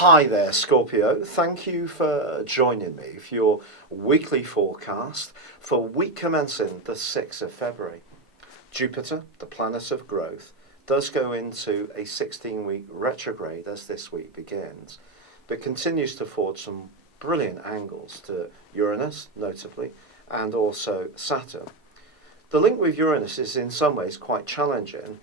Hi there, Scorpio. Thank you for joining me for your weekly forecast for week commencing the 6th of February. Jupiter, the planet of growth, does go into a 16-week retrograde as this week begins, but continues to forge some brilliant angles to Uranus, notably, and also Saturn. The link with Uranus is in some ways quite challenging.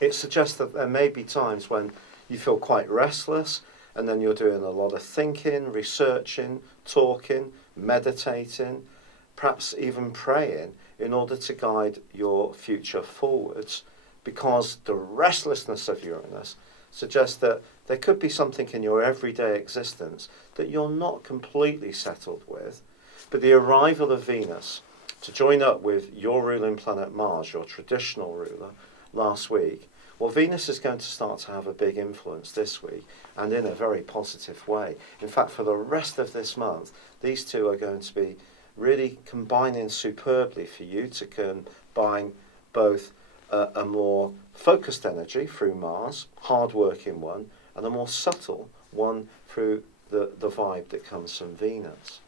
It suggests that there may be times when you feel quite restless, and then you're doing a lot of thinking, researching, talking, meditating, perhaps even praying in order to guide your future forwards, because the restlessness of Uranus suggests that there could be something in your everyday existence that you're not completely settled with, but the arrival of Venus to join up with your ruling planet Mars, your traditional ruler, last week, well, Venus is going to start to have a big influence this week, and in a very positive way. In fact, for the rest of this month, these two are going to be really combining superbly for you to combine both a more focused energy through Mars, hard-working one, and a more subtle one through the vibe that comes from Venus.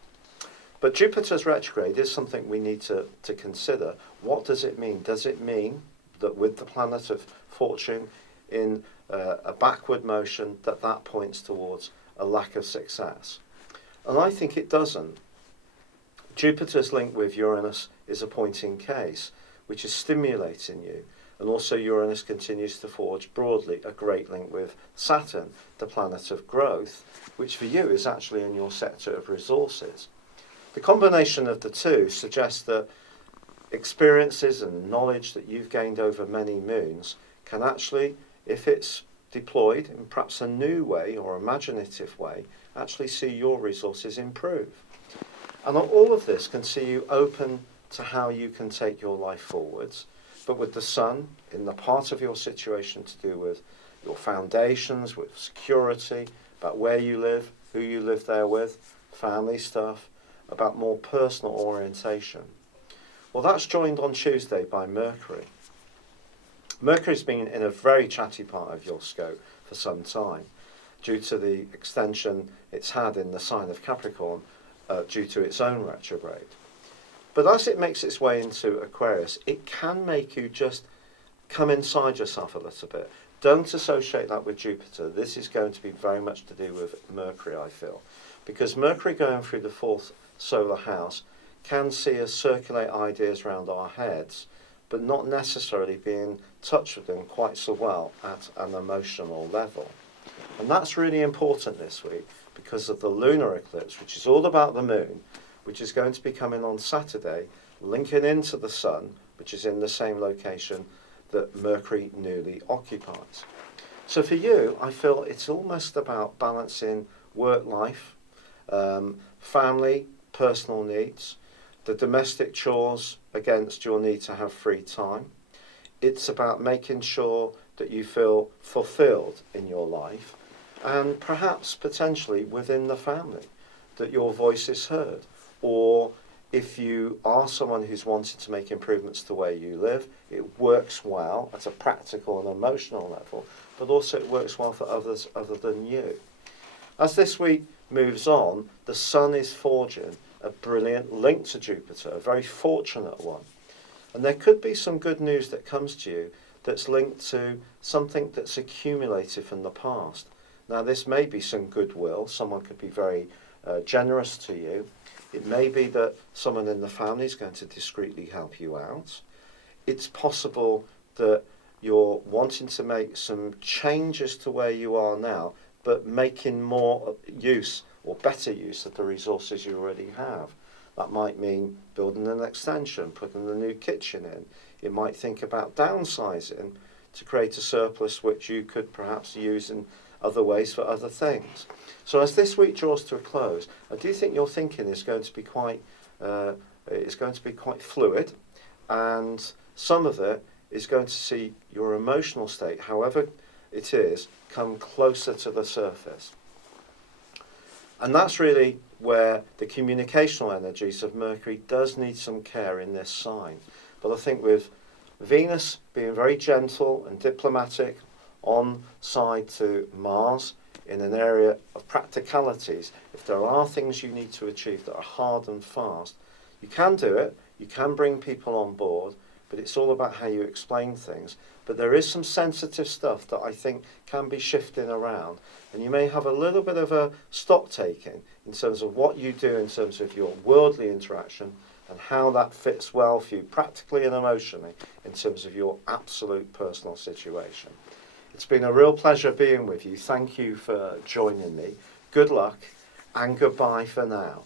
But Jupiter's retrograde is something we need to consider. What does it mean? Does it mean that with the planet of fortune in a backward motion, that points towards a lack of success? And I think it doesn't. Jupiter's link with Uranus is a point in case, which is stimulating you. And also Uranus continues to forge broadly a great link with Saturn, the planet of growth, which for you is actually in your sector of resources. The combination of the two suggests that experiences and knowledge that you've gained over many moons can actually, if it's deployed in perhaps a new way or imaginative way, actually see your resources improve. And all of this can see you open to how you can take your life forwards, but with the Sun in the part of your situation to do with your foundations, with security, about where you live, who you live there with, family stuff, about more personal orientation. Well, that's joined on Tuesday by Mercury. Mercury's been in a very chatty part of your scope for some time, due to the extension it's had in the sign of Capricorn, due to its own retrograde. But as it makes its way into Aquarius, it can make you just come inside yourself a little bit. Don't associate that with Jupiter. This is going to be very much to do with Mercury, I feel. Because Mercury going through the 4th solar house can see us circulate ideas around our heads, but not necessarily be in touch with them quite so well at an emotional level. And that's really important this week because of the lunar eclipse, which is all about the moon, which is going to be coming on Saturday, linking into the Sun, which is in the same location that Mercury newly occupies. So for you, I feel it's almost about balancing work life, family, personal needs, the domestic chores against your need to have free time. It's about making sure that you feel fulfilled in your life, and perhaps potentially within the family, that your voice is heard. Or if you are someone who's wanted to make improvements to where you live, it works well at a practical and emotional level, but also it works well for others other than you. As this week moves on, the Sun is forging a brilliant link to Jupiter, a very fortunate one. And there could be some good news that comes to you that's linked to something that's accumulated from the past. Now, this may be some goodwill. Someone could be very generous to you. It may be that someone in the family is going to discreetly help you out. It's possible that you're wanting to make some changes to where you are now, but making more use or better use of the resources you already have. That might mean building an extension, putting a new kitchen in. It might think about downsizing to create a surplus which you could perhaps use in other ways for other things. So as this week draws to a close, I do think your thinking is going to be quite fluid, and some of it is going to see your emotional state, however it is, come closer to the surface. And that's really where the communicational energies of Mercury does need some care in this sign. But I think with Venus being very gentle and diplomatic on side to Mars in an area of practicalities, if there are things you need to achieve that are hard and fast, you can do it, you can bring people on board, but it's all about how you explain things. But there is some sensitive stuff that I think can be shifting around, and you may have a little bit of a stock taking in terms of what you do in terms of your worldly interaction and how that fits well for you practically and emotionally in terms of your absolute personal situation. It's been a real pleasure being with you. Thank you for joining me. Good luck and goodbye for now.